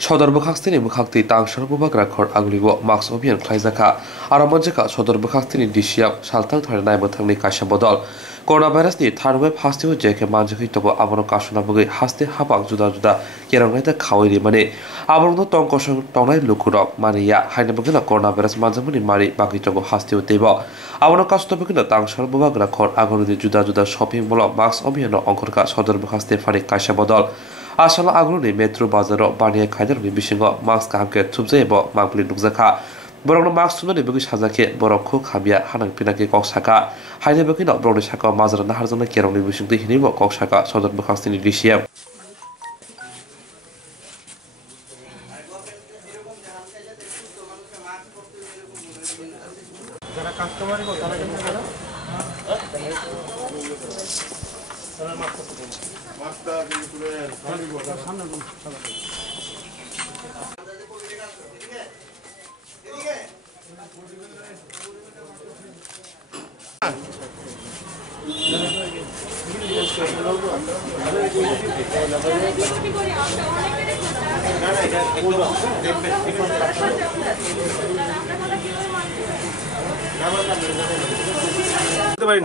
सदर बखास्तिनि मुखाक्ति तांसर बुबाग्रा खर आगुलिबो मार्क्स अभियान खालायजाखा आरो मोनसेखा सदर बखास्तिनि डिसियाव सालथां थानाय नायबोथांनि काशा बदल कोरोना भाइरासनि थार्ड वेव हास्तिव जेके मानजिखैतबो आबनो काशना बगै हास्ते हाबां जुदा जुदा केरांनायता खावैरि माने आबनो टंकसं टंनाय लुकुरक मानिया हायने बगैना कोरोना भाइरास मानजमनि मारि बागितगो हास्तिव तेबो आबनो काशना बगैना तांसर बुबाग्रा खर आगुलिनि जुदा जुदा शपिं मल मार्क्स अभियान अंकरका सदर बखास्ते फारि काशा बदल आसाला आगुलनि मेट्रो बाजाराव बानिया खायदारनि बिसिङाव मास्क कामके थुबजायबो मांपलि नुजाखा बरंनो मास्क थुनानै बगै साजाके बरखौ खाबिया हानां पिनाके कक्साका हायने बगैना बरनि साका माजार नाहारजोंनो केरंनि बिसिंदै हिनिबो कक्साका सदर बखास्तिनि डिसिएम যারা কাস্টমারই কো তারা কেন করে মাছটা পুরো সামনে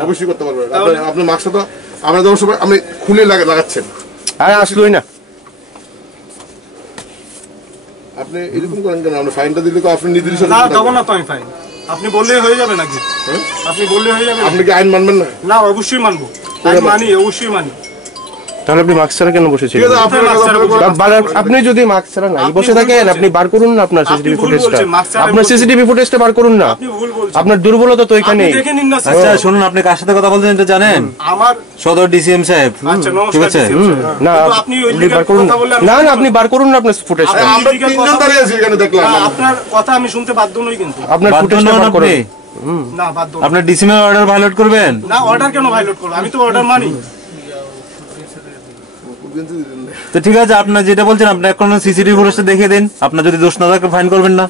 অবশ্যই করতে পারবেন আপনার মাস্কটা তো আমরা যখন সময় আপনি খুলে লাগাচ্ছেন আরে আসলোই না আপনি এরকম করেন কেন আমরা ফাইনটা দিলে তো আপনি নিজের সাথে না দেব না তো আমি ফাইন আপনি বললেই হয়ে যাবে নাকি আপনি বললেই হয়ে যাবে আপনি কি আইন মানবেন না না অবশ্যই মানবো আইন মানি অবশ্যই মানি তাহলে আপনি মাস্ক ছাড়া কেন বসেছিলেন আপনি যদি মাস্ক ছাড়া নাই বসে থাকেন আপনি বার করুন না আপনার সিসিটিভি ফুটেজটা আপনার সিসিটিভি ফুটেজটা বার করুন না আপনার দুর্বলতা তো এখানে আচ্ছা শুনুন আপনি কার সাথে কথা বলছেন এটা জানেন আমার সদর ডিসিএম সাহেব ঠিক আছে না আপনি বার করুন না না আপনি বার করুন না আপনার ফুটেজটা আমরা তিনজন দাঁড়িয়ে আছি এখানে দেখলাম আপনার কথা আমি শুনতে বাধ্য নই কিন্তু আপনার ফুটেজটা বার করুন না বাধ্য আপনি ডিসিএম এর অর্ডার ভায়োলেট করবেন না অর্ডার কেন ভায়োলেট করব আমি তো অর্ডার মানি তো ঠিক আছে আপনার যেটা বলছেন আপনি এখন সিসিটিভি ফুটেজটা দেখিয়ে দেন আপনার যদি দোষ না থাকে ফাইন করবেন না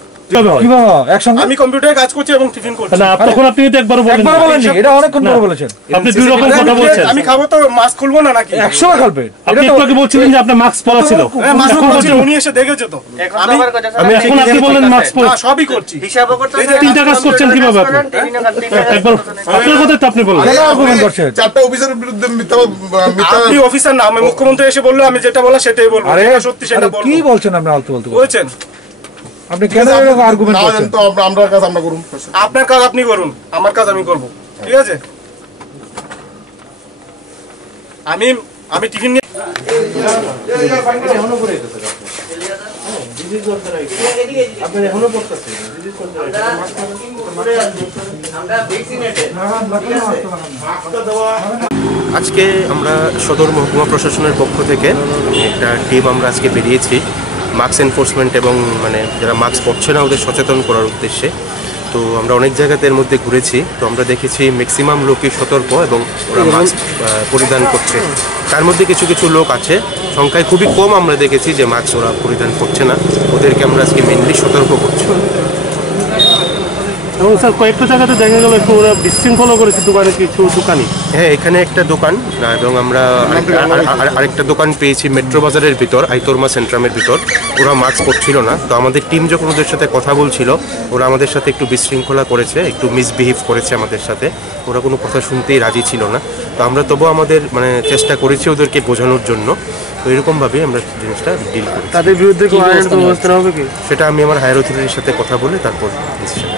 আমি কম্পিউটারে কাজ করছি এবং টিফিন করছি না তখন আপনি তো একবার বলেননি এটা অনেকক্ষণ পরে বলেছেন আপনি দুই রকম কথা বলছেন আমি খাবো তো মাস্ক খুলবো না নাকি 100 বার খাবেন আপনি একটু আগে বলছিলেন যে আপনার মাস্ক পরা ছিল মাস্ক পরছি উনি এসে দেখেছে তো আমি এখন আপনি বলেন মাস্ক পরা সবই করছি হিসাবও করতে এই যে তিনটা কাজ করছেন কিভাবে আপনি একবার আপনার কথা তো আপনি বলেন আর্গুমেন্ট করছেন চারটা অফিসারের বিরুদ্ধে মিথ্যা আপনি অফিসার না আমি মুখ্যমন্ত্রী এসে বললো আমি যেটা বলা সেটাই বলবো সত্যি সেটা বলবো কি বলছেন আপনি আলতু বলতে বলছেন আপনি কেন এরকম আর্গুমেন্ট করছেন তো আমরা কাজ আমরা করুন আপনার কাজ আপনি করুন আমার কাজ আমি করব ঠিক আছে আমি টিফিন নিয়ে আজকে আমরা সদর মহকুমা প্রশাসনের পক্ষ থেকে একটা টিম আমরা আজকে বেরিয়েছি মাস্ক এনফোর্সমেন্ট এবং মানে যারা মাস্ক পরছে না ওদের সচেতন করার উদ্দেশ্যে। তো আমরা অনেক জায়গাতে এর মধ্যে ঘুরেছি, তো আমরা দেখেছি ম্যাক্সিমাম লোকই সতর্ক এবং ওরা মাস্ক পরিধান করছে। তার মধ্যে কিছু কিছু লোক আছে, সংখ্যায় খুবই কম আমরা দেখেছি যে মাস্ক ওরা পরিধান করছে না, ওদেরকে আমরা আজকে মেনলি সতর্ক করছি। এবং স্যার কয়েকটা জায়গাতে দেখা গেল একটু ওরা বিশৃঙ্খলা করেছে দোকানে, কিছু দোকানি। হ্যাঁ, এখানে একটা দোকান এবং আমরা আরেকটা দোকান পেয়েছি মেট্রো বাজারের ভিতর, আইতরমা সেন্ট্রামের ভিতর। ওরা মাস্ক পরছিল না, তো আমাদের টিম যখন ওদের সাথে কথা বলছিল ওরা আমাদের সাথে একটু বিশৃঙ্খলা করেছে, একটু মিসবিহেভ করেছে আমাদের সাথে। ওরা কোনো কথা শুনতেই রাজি ছিল না, তো আমরা তবুও আমাদের মানে চেষ্টা করেছি ওদেরকে বোঝানোর জন্য। তো এরকমভাবেই আমরা জিনিসটা ডিল করি। তাদের বিরুদ্ধে ব্যবস্থা হবে কি সেটা আমি আমার হায়ার অথরিটির সাথে কথা বলে তারপর ডিসিশন